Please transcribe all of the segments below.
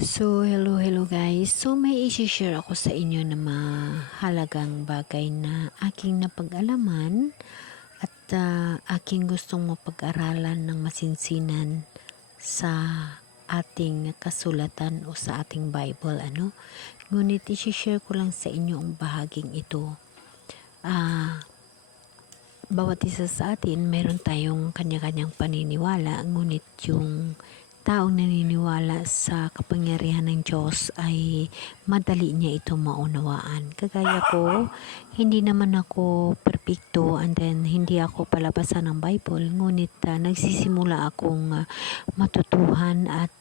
Hello guys. May i-share ako sa inyo na mahalagang bagay na aking napag-alaman at aking gustong mapag-aralan ng masinsinan sa ating kasulatan o sa ating Bible. Ngunit i-share ko lang sa inyo ang bahaging ito. Bawat isa sa atin, meron tayong kanya-kanyang paniniwala, ngunit yung taong naniniwala sa kapangyarihan ng Diyos ay madali niya ito maunawaan. Kagaya ko, hindi naman ako perpekto and then hindi ako palabasan ng Bible, ngunit nagsisimula akong matutuhan at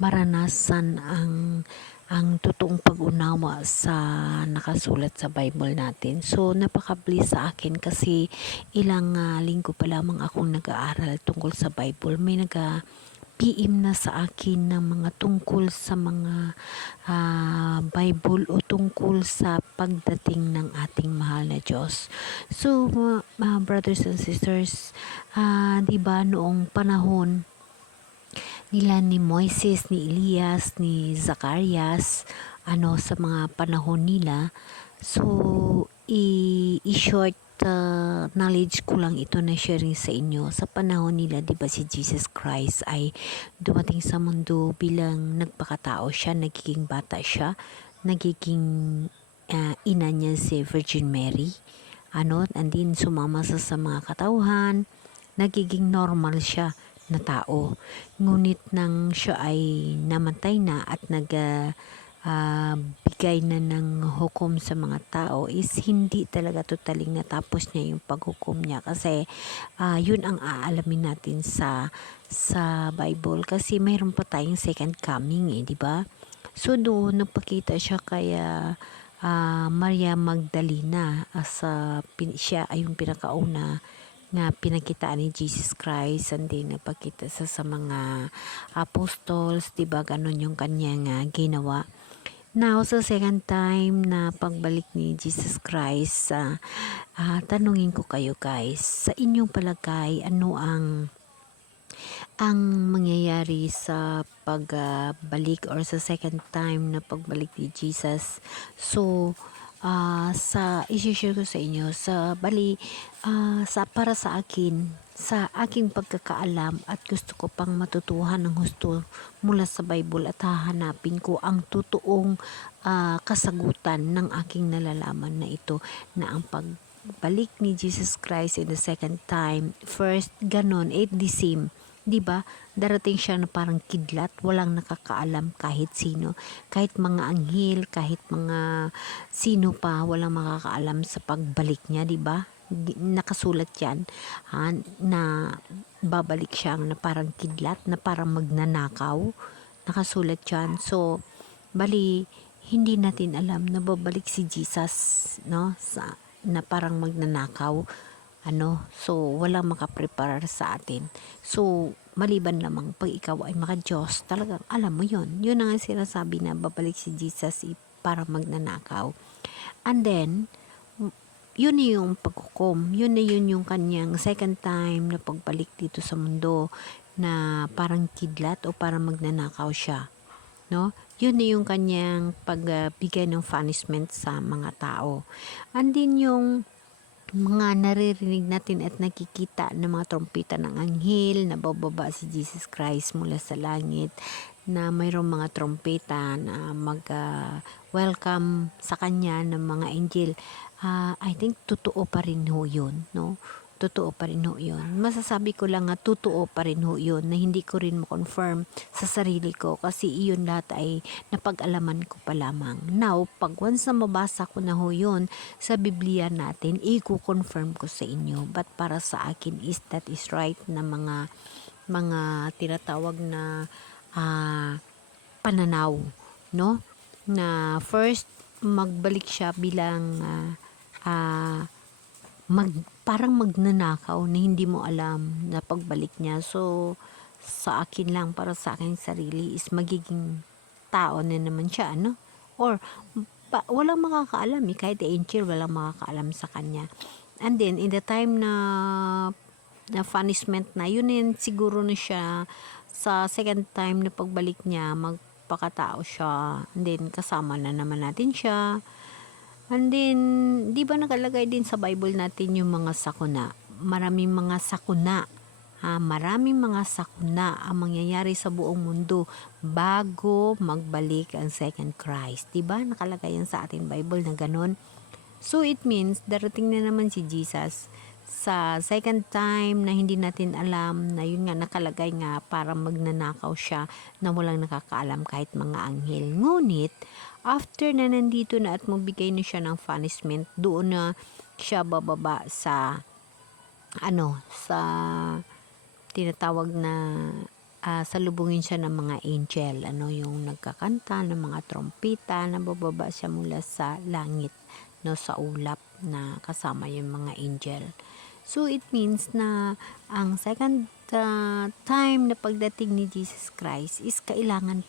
maranasan ang totoong pag-unawa sa nakasulat sa Bible natin. Napaka-bless sa akin kasi ilang linggo pa lamang akong nag-aaral tungkol sa Bible. May PM na sa akin ng mga tungkol sa mga Bible o tungkol sa pagdating ng ating mahal na Diyos. Brothers and sisters, di ba noong panahon nila ni Moises, ni Elias, ni Zacarias, sa mga panahon nila. I-short knowledge ko lang ito na sharing sa inyo. Sa panahon nila, di ba si Jesus Christ ay dumating sa mundo bilang nagpakatao siya, nagiging bata siya, nagiging ina niya si Virgin Mary. And then sumama sa mga katauhan, nagiging normal siya na tao. Ngunit nang siya ay namatay na at bigay na ng hukom sa mga tao, is hindi talaga totaling natapos niya yung paghukom niya, kasi yun ang aalamin natin sa Bible, kasi mayroon pa tayong second coming, di ba? Doon nagpakita siya kaya Maria Magdalena, siya ay yung pinakauna na pinakitaan ni Jesus Christ, and then nagpakita sa mga apostles, diba? Ganon yung kanyang ginawa. Now, sa second time na pagbalik ni Jesus Christ, tanungin ko kayo guys, sa inyong palagay, ano ang mangyayari sa pagbalik or sa second time na pagbalik ni Jesus? I-share ko sa inyo para sa akin, sa aking pagkakaalam, at gusto ko pang matutuhan ng husto mula sa Bible, at hahanapin ko ang totoong kasagutan ng aking nalalaman na ito, na ang pagbalik ni Jesus Christ in the second time, first ganon, the same. Diba? Darating siya na parang kidlat, walang nakakaalam, kahit sino, kahit mga anghel, kahit mga sino pa, walang makakaalam sa pagbalik niya, diba? Nakasulat yan, na babalik siya na parang kidlat, na parang magnanakaw, nakasulat yan. Bali, hindi natin alam na babalik si Jesus, no? Na parang magnanakaw, walang makapreparar sa atin. Maliban lamang pag ikaw ay maka-Diyos, talagang alam mo yun. Yun ang sinasabi na babalik si Jesus para magnanakaw. And then, yun na yung paghukom. Yun yung kanyang second time na pagbalik dito sa mundo, na parang kidlat o parang magnanakaw siya. No? Yun na yung kanyang pagbigay ng punishment sa mga tao. And then yung mga naririnig natin at nakikita ng mga trompeta ng anghel na bababa si Jesus Christ mula sa langit, na mayroong mga trompeta na mag-welcome sa kanya ng mga angel. I think totoo pa rin ho yun, no? Totoo pa rin ho yun. Masasabi ko lang nga totoo pa rin ho yun, na hindi ko rin ma-confirm sa sarili ko, kasi iyon lahat ay napag-alaman ko pa lamang. Now, pag once na mabasa ko na ho yun sa Biblia natin, i-confirm ko sa inyo. But para sa akin that is right, na mga tinatawag na pananaw, no? Na first, magbalik siya bilang parang magnanakaw, na hindi mo alam na pagbalik niya. Sa akin lang, para sa aking sarili, is magiging tao na naman siya, no? Or walang makakaalam, kahit angel, walang makakaalam sa kanya. And then in the time na punishment na yun, siguro na siya sa second time na pagbalik niya, nagpakatao siya, and then kasama na naman natin siya. And then, di ba nakalagay din sa Bible natin yung mga sakuna? Maraming mga sakuna. Maraming mga sakuna ang mangyayari sa buong mundo bago magbalik ang second Christ. Di ba nakalagay yan sa ating Bible na ganun? So, it means, darating na naman si Jesus sa second time na hindi natin alam na yun nga nakalagay nga para magnanakaw siya na walang nakakaalam kahit mga anghel. Ngunit, after na nandito na at magbigay na siya ng punishment, doon na siya bababa sa sa tinatawag na salubungin siya ng mga angel, yung nagkakanta ng mga trompeta, na bababa siya mula sa langit, sa ulap na kasama yung mga angel. So it means na ang second time na pagdating ni Jesus Christ is kailangan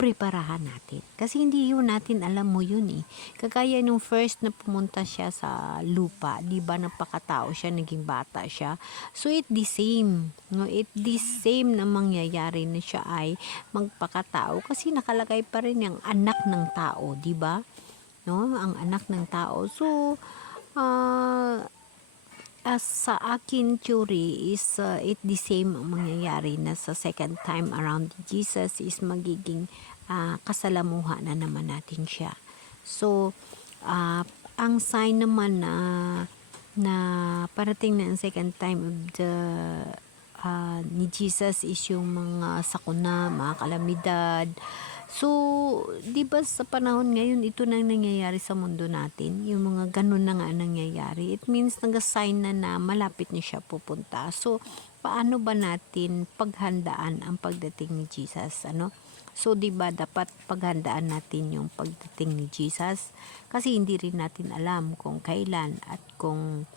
preparahan natin. Kasi hindi yun natin alam mo yun eh. Kagaya nung first na pumunta siya sa lupa, di ba napakatao siya, naging bata siya. So it the same. No? It the same na mangyayari na siya ay magpakatao kasi nakalagay pa rin yung anak ng tao, di ba? No? Ang anak ng tao. So, as sa akin theory is it the same ang mangyayari na sa second time around Jesus is magiging kasalamuha na naman natin siya. So, ang sign naman na parating na ang second time of the ni Jesus is yung mga sakuna, mga kalamidad. So, di ba sa panahon ngayon, ito na nangyayari sa mundo natin, yung mga ganun na nga nangyayari. It means nag-sign na malapit na siya pupunta. So, paano ba natin paghandaan ang pagdating ni Jesus? So, di ba dapat paghandaan natin yung pagdating ni Jesus? Kasi hindi rin natin alam kung kailan at kung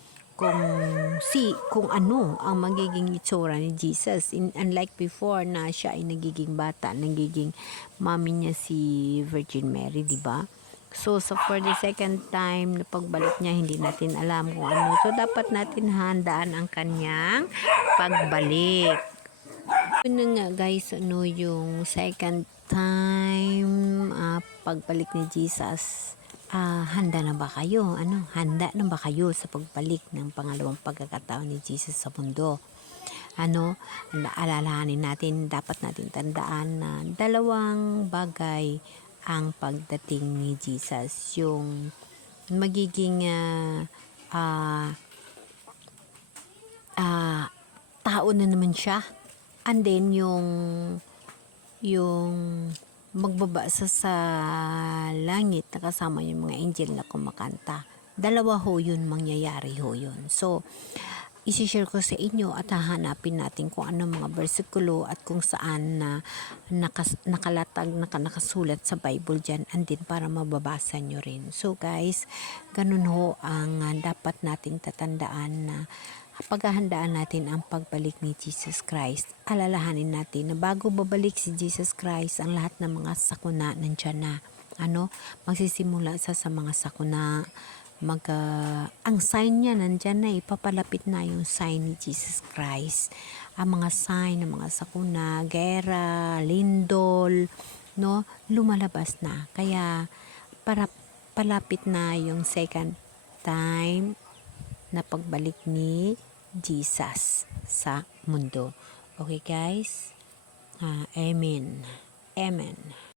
ano ang magiging itsura ni Jesus. Unlike before na siya ay nagiging bata, nagiging mami niya si Virgin Mary, di ba? So for the second time na pagbalik niya, hindi natin alam kung ano. So dapat natin handaan ang kanyang pagbalik. Yun na nga guys, yung second time pagbalik ni Jesus. Handa na ba kayo? Handa na ba kayo sa pagbalik ng pangalawang pagkakataon ni Jesus sa mundo? Alalahanin natin, dapat natin tandaan na dalawang bagay ang pagdating ni Jesus. Yung magiging tao na naman siya. And then yung magbaba sa langit na kasama yung mga angel na kumakanta. Dalawa ho yun, mangyayari ho yun. So, isi-share ko sa inyo at hahanapin natin kung ano mga bersikulo at kung saan na nakalatag, nakasulat sa Bible dyan, and din para mababasa nyo rin. So guys, ganun ho ang dapat nating tatandaan na paghahandaan natin ang pagbalik ni Jesus Christ. Alalahanin natin na bago babalik si Jesus Christ, ang lahat ng mga sakuna nandyan na. Magsisimula sa mga sakuna. Ang sign niya nandyan na, ipapalapit na yung sign ni Jesus Christ. Ang mga sign ng mga sakuna, gera, lindol, lumalabas na. Kaya palapit na yung second time na pagbalik ni Jesus sa mundo. Okay guys? Amen. Amen.